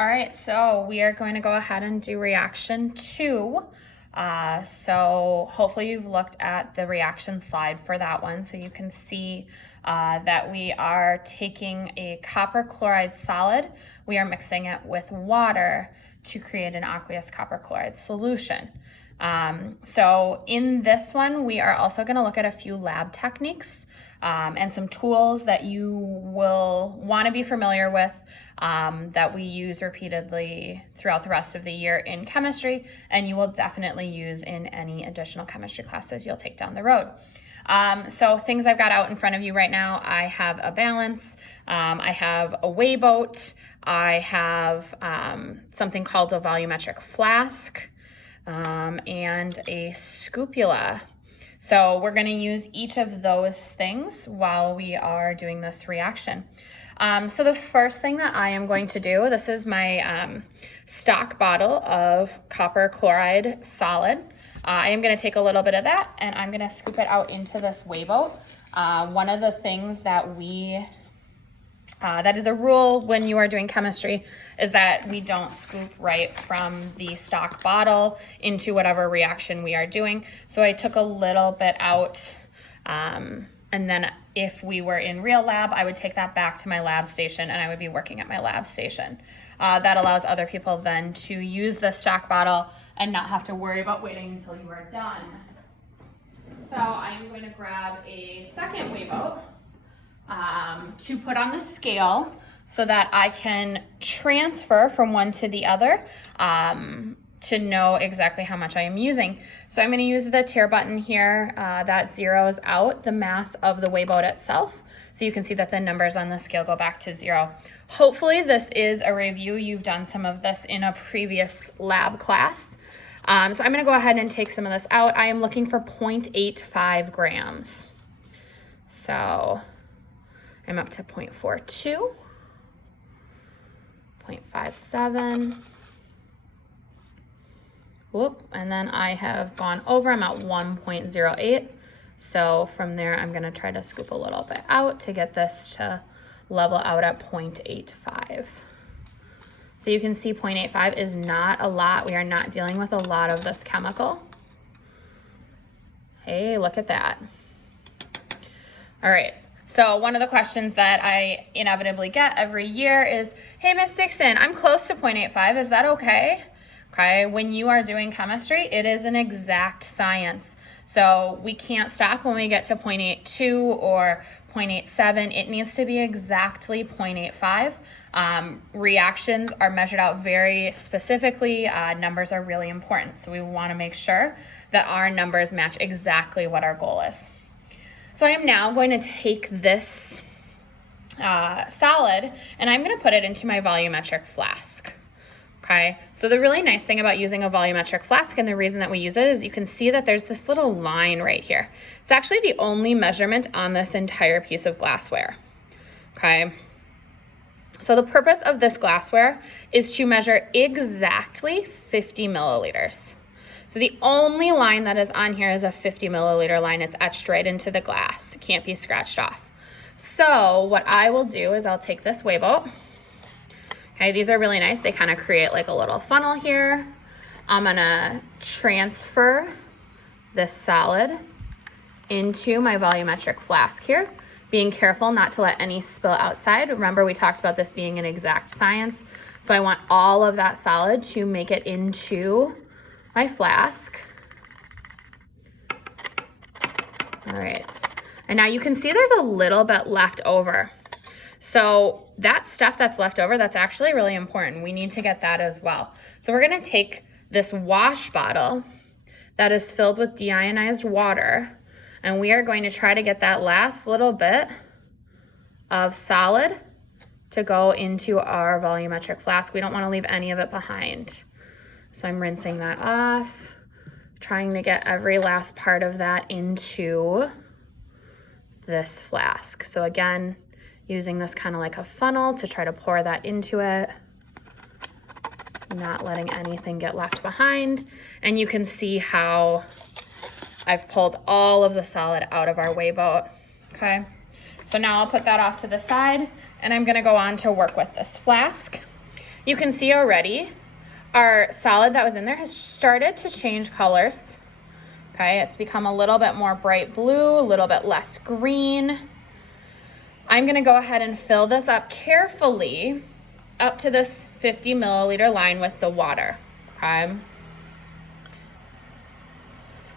All right, so we are going to go ahead and do reaction 2. So hopefully you've looked at the reaction slide for that one, so you can see that we are taking a copper chloride solid. We are mixing it with water to create an aqueous copper chloride solution. So in this one, we are also going to look at a few lab techniques and some tools that you will want to be familiar with that we use repeatedly throughout the rest of the year in chemistry, and you will definitely use in any additional chemistry classes you'll take down the road. So things I've got out in front of you right now, I have a balance, I have a weigh boat, I have something called a volumetric flask, and a scupula. So we're going to use each of those things while we are doing this reaction. So the first thing that I am going to do, this is my stock bottle of copper chloride solid. I am going to take a little bit of that and I'm going to scoop it out into this weigh boat. One of the things that that is a rule when you are doing chemistry is that we don't scoop right from the stock bottle into whatever reaction we are doing. So I took a little bit out, and then if we were in real lab, I would take that back to my lab station and I would be working at my lab station. That allows other people then to use the stock bottle and not have to worry about waiting until you are done. So I'm going to grab a second weigh boat to put on the scale so that I can transfer from one to the other to know exactly how much I am using. So I'm going to use the tare button here that zeroes out the mass of the weigh boat itself. So you can see that the numbers on the scale go back to 0. Hopefully this is a review. You've done some of this in a previous lab class. So I'm going to go ahead and take some of this out. I am looking for 0.85 grams. So I'm up to 0.42, 0.57. Whoop, and then I have gone over, I'm at 1.08. So from there, I'm gonna try to scoop a little bit out to get this to level out at 0.85. So you can see 0.85 is not a lot. We are not dealing with a lot of this chemical. Hey, look at that. All right. So one of the questions that I inevitably get every year is, hey, Miss Dixon, I'm close to 0.85. Is that okay? Okay, when you are doing chemistry, it is an exact science. So we can't stop when we get to 0.82 or 0.87. It needs to be exactly 0.85. Reactions are measured out very specifically. Numbers are really important. So we want to make sure that our numbers match exactly what our goal is. So I am now going to take this solid and I'm going to put it into my volumetric flask. Okay, so the really nice thing about using a volumetric flask and the reason that we use it is you can see that there's this little line right here. It's actually the only measurement on this entire piece of glassware. Okay, so the purpose of this glassware is to measure exactly 50 milliliters. So the only line that is on here is a 50 milliliter line. It's etched right into the glass. It can't be scratched off. So what I will do is I'll take this weigh boat. Okay, these are really nice. They kind of create like a little funnel here. I'm gonna transfer this solid into my volumetric flask here, being careful not to let any spill outside. Remember, we talked about this being an exact science. So I want all of that solid to make it into my flask. All right, and now you can see there's a little bit left over. So that stuff that's left over, that's actually really important. We need to get that as well. So we're gonna take this wash bottle that is filled with deionized water, and we are going to try to get that last little bit of solid to go into our volumetric flask. We don't wanna leave any of it behind. So I'm rinsing that off, trying to get every last part of that into this flask. So again, using this kind of like a funnel to try to pour that into it, not letting anything get left behind. And you can see how I've pulled all of the solid out of our weigh boat, okay? So now I'll put that off to the side and I'm gonna go on to work with this flask. You can see already our solid that was in there has started to change colors. Okay, it's become a little bit more bright blue, a little bit less green. I'm gonna go ahead and fill this up carefully up to this 50 milliliter line with the water, okay?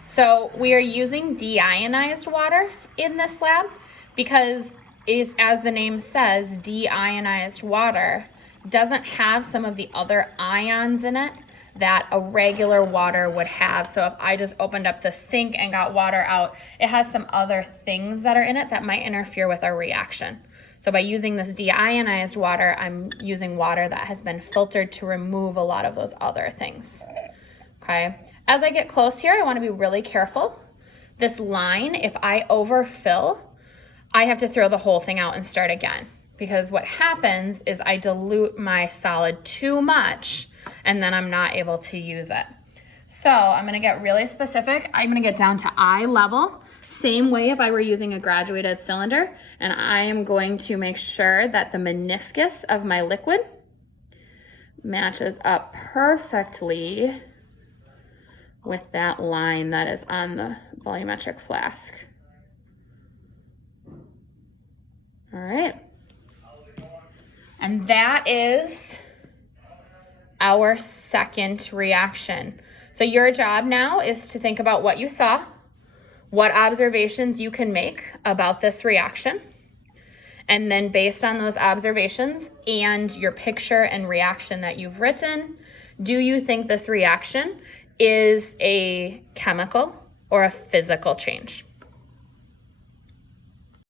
So we are using deionized water in this lab because, as the name says, deionized water doesn't have some of the other ions in it that a regular water would have. So if I just opened up the sink and got water out, it has some other things that are in it that might interfere with our reaction. So by using this deionized water, I'm using water that has been filtered to remove a lot of those other things, okay? As I get close here, I want to be really careful. This line, if I overfill, I have to throw the whole thing out and start again, because what happens is I dilute my solid too much and then I'm not able to use it. So I'm going to get really specific. I'm going to get down to eye level, same way if I were using a graduated cylinder, and I am going to make sure that the meniscus of my liquid matches up perfectly with that line that is on the volumetric flask. All right. And that is our second reaction. So your job now is to think about what you saw, what observations you can make about this reaction, and then based on those observations and your picture and reaction that you've written, do you think this reaction is a chemical or a physical change?